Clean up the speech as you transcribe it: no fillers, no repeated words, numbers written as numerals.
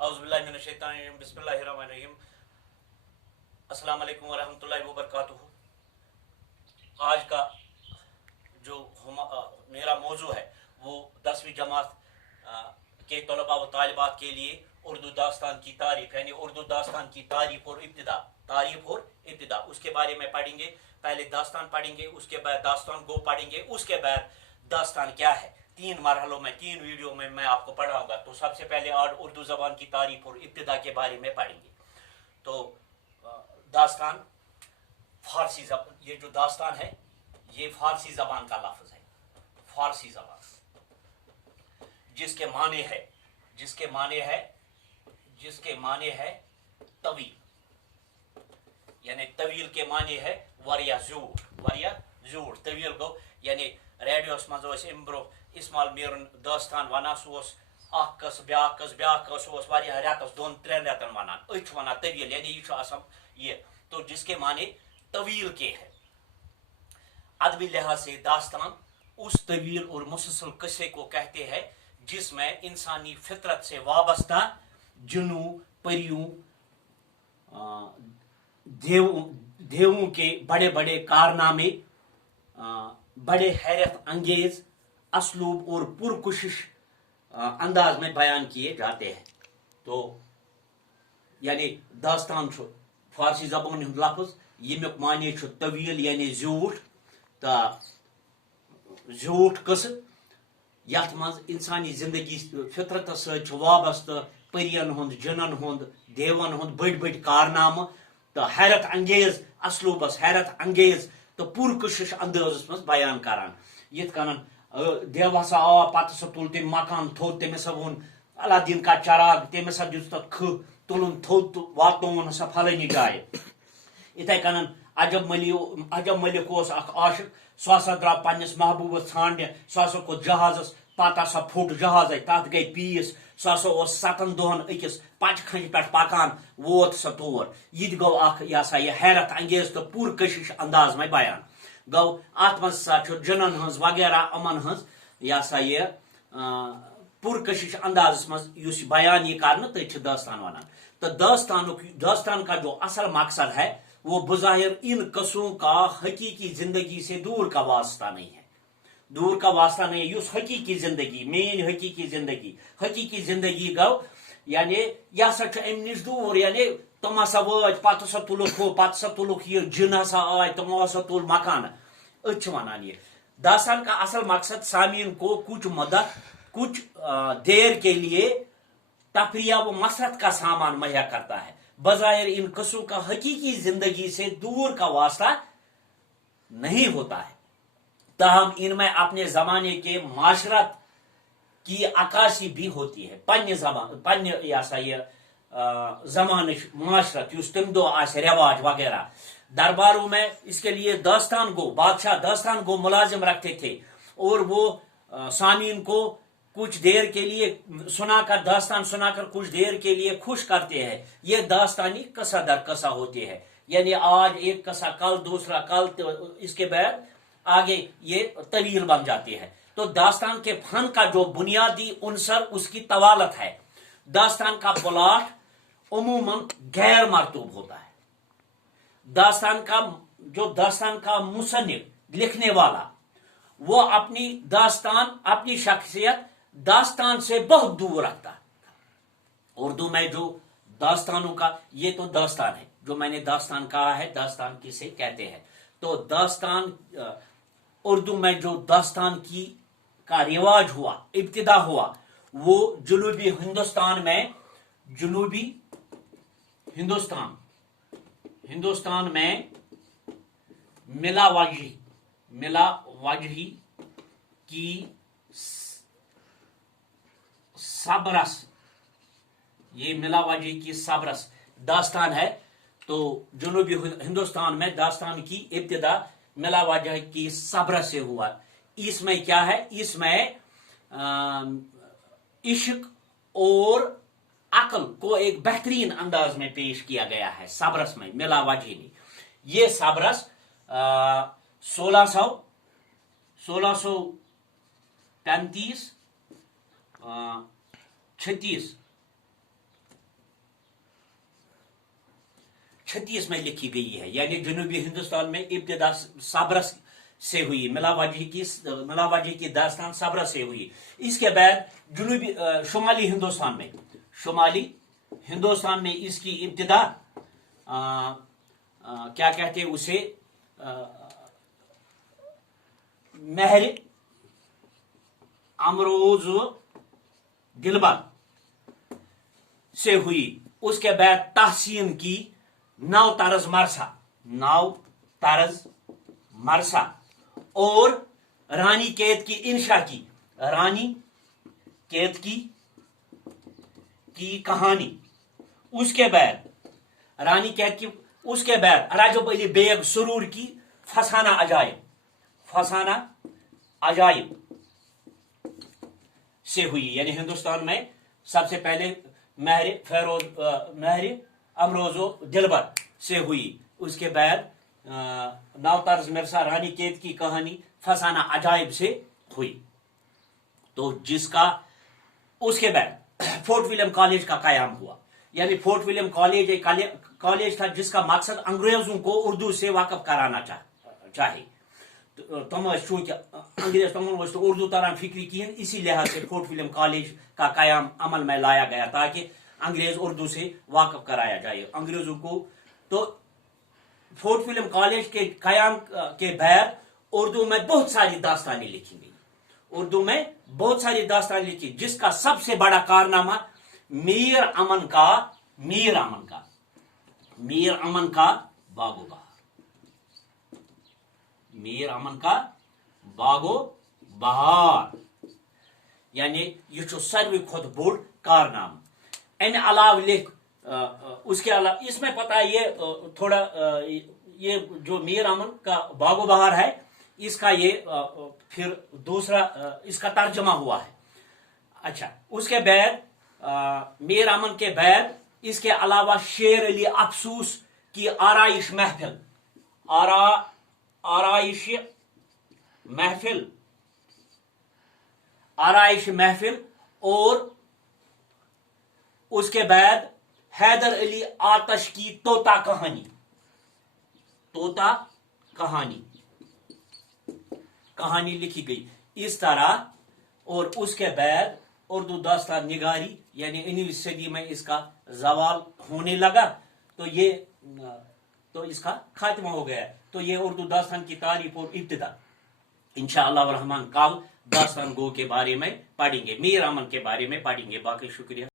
औज़ुबिल्लाहि मिनश्शैतानिर्रजीम बिस्मिल्लाहिर्रहमानिर्रहीम अस्सलाम वालेकुम वरहमतुल्लाहि वबरकातुहू। आज का जो मेरा मौजू है वो 10वीं जमात के तलबा व तालिबात के लिए उर्दू दास्तान की तारीफ यानी उर्दू दास्तान की तारीफ और इब्तिदा उसके बारे में पढ़ेंगे। पहले दास्तान पढ़ेंगे, उसके बाद दास्तान गो पढ़ेंगे, उसके बाद दास्तान क्या है। 3 मरहलों में 3 वीडियो में मैं आपको पढ़ाऊंगा। तो सबसे पहले आज उर्दू ज़बान की तारीफ और इब्तिदा के बारे में पढ़ेंगे। तो दास्तान फारसी ज़बान, ये जो दास्तान है ये फारसी ज़बान का लफ्ज़ है। फारसी ज़बान जिसके माने है तवील, यानी तवील के माने है वरिया जूर तवील गो यानी रेडियोस मज इम्ब्रो इस्माल मीरन दास्तान वनान सह ब्यास रेतस 2-3 रेतन वनान तवील यानी ये तो जिसके माने तवील के है। अदबी लिहाज से दास्तान उस तवील और मुसलसल किस्से को कहते हैं जिसमें इंसानी फितरत से वाबस्ता जुनू, परियों, देवों के बड़े बड़े कारनामे बड़े हैरत अंगेज असलूब और पुरकुशिश अंदाज में बयान किए जाते हैं। तो यानी दास्तान फारसी जबान हुंद लफ्ज़ यमुक माने तवील यानी झूठ कस यथ मज इंसानी जिंदगी फितरत सत वाबस्त परियन हुंद, जिनन हुंद, देवन हुंद बड़ बड़ कारनाम तो हैरत अंगेज असलूबस हैरत अंगेज तो पुरकशिश अंदाज मज बयान करान। यथ कन देव हसा आ पत सह तुल तम मकान थोद तम हसा वोन अलादीन का चराग तम हसा दिस तथ ख तुलन थोद वातन हसा फलानी जाए। इथे कन अजब मलिक आशिक सह हसा द्राव पन्नस महबूबस छान सह हसा को जहाजस पत हसा फुट जहाज तथ गई पीस सह हसा 7 दोहन अकिस पच खंज पे पकान वोत सह तोर। यह गो यह हैरत अंगेज तो पुरकशिश अंदाज में बयान गो। अत मज जनन हज वगैरह अमन हज यह पुरकशिश अंदाज मज बयान ये कर दास्तान वनान। तो दास्तान का जो असल मकसद है वो बज़ाहिर इन कस्सों का हकीकी जिंदगी से दूर का वास्ता नहीं है, युस हकीकी जिंदगी मेन हकीकी जिंदगी गो यानी यह सा अम नश दूर यानी तुम हसा वत पत हसा तुलुक यह जिन हसा आय तुमो हसा तुल मकान वन। ये दास्तान का असल मकसद सामीन को कुछ मदद कुछ देर के लिए तफरिया व मसरत का सामान मुहैया करता है। बज़ाहिर इन कस्सों का हकीकी जिंदगी से दूर का वास्ता नहीं होता है, ताहम इनमें अपने जमाने के माशरत की अक्कासी भी होती है। जमान माशरत तम दो रिवाज वगैरह दरबारों में इसके लिए दास्तान गो बादशाह दास्तान गो मुलाजिम रखते थे और वो सामीन को कुछ देर के लिए दास्तान सुनाकर कुछ देर के लिए खुश करते हैं। ये दास्तानी कसा दर कसा होती है, यानी आज एक कसा कल दूसरा कल तो इसके बाद आगे ये तवील बन जाती है। तो दास्तान के फन का जो बुनियादी उनसर उसकी तवालत है। दास्तान का प्लॉट उमूमन गैर मरतूब होता है। दास्तान का मुसन्निफ लिखने वाला वो अपनी शख्सियत दास्तान से बहुत दूर रखता है। उर्दू में जो दास्तानों का ये तो दास्तान है जो मैंने दास्तान कहा है, दास्तान किसे कहते हैं। तो दास्तान उर्दू में जो दास्तान की का रिवाज हुआ, इब्तिदा हुआ, वो जुनूबी हिंदुस्तान में मिला वजही की सबरस, ये मिला वजही की सबरस दास्तान है। तो जुनूबी हिंदुस्तान में दास्तान की इब्तिदा मिला वजह की सब्र से हुआ। इसमें क्या है, इसमें इश्क और अक्ल को एक बेहतरीन अंदाज में पेश किया गया है सबरस में, मिला वजही में। ये सबरस 1635 36 1936 में लिखी गई है, यानी जनूबी हिंदुस्तान में इब्तिदा सब्रस से हुई, मिलावाजी की दास्तान सब्रस से हुई। इसके बाद शुमाली हिंदुस्तान में इसकी इब्तिदा क्या कहते हैं उसे, महर अमरोज दिलबर से हुई। उसके बाद तहसीन की नाव तरज मरसा और रानी कैद की इंशा की, रानी कैद की कहानी। उसके बाद रानी कैद की, उसके बाद राजब अली बेग सुरूर की फसाना अजाइब से हुई, यानी हिंदुस्तान में सबसे पहले महर अमरोजो दिलबर से हुई। उसके बाद नावतारज मिर्सा रानी कैद की कहानी फसाना अजाइब से हुई। तो जिसका उसके बाद फोर्ट विलियम कॉलेज का कयाम हुआ, यानी फोर्ट विलियम कॉलेज एक कॉलेज था जिसका मकसद अंग्रेजों को उर्दू से वाकफ कराना चाहे। तम चूंकि अंग्रेज तमन उर्दू तरह फिक्री की, इसी लिहाज से फोर्ट विलियम कॉलेज का कयाम अमल में लाया गया ताकि अंग्रेज उर्दू से वाकफ कराया जाए अंग्रेजों को। तो फोर्ट विलियम कॉलेज के कयाम के बाद उर्दू में बहुत सारी दास्तानें लिखी गई, जिसका सबसे बड़ा कारनामा मीर अमन का बागो बहार, यानी ये सारे खुद बोड़ कारनामा। इन अलाव उसके अलावा इसमें पता है ये थोड़ा ये जो मीर अमन का बागो बहार है, इसका ये फिर दूसरा इसका तर्जमा हुआ है। अच्छा, उसके बाद मीर अमन के बाद इसके अलावा शेर अली अफसूस की आराइश महफिल और उसके बाद हैदर अली आतश की तोता कहानी लिखी गई इस तरह। और उसके बाद उर्दू दास्तान निगारी यानी 19वीं सदी में इसका जवाल होने लगा, तो इसका खात्मा हो गया। तो ये उर्दू दास्तान की तारीफ और इब्तिदा इंशाअल्लाह रहमान कल दास्तान गो के बारे में पढ़ेंगे, मीर अमन के बारे में पढ़ेंगे। बाकी शुक्रिया।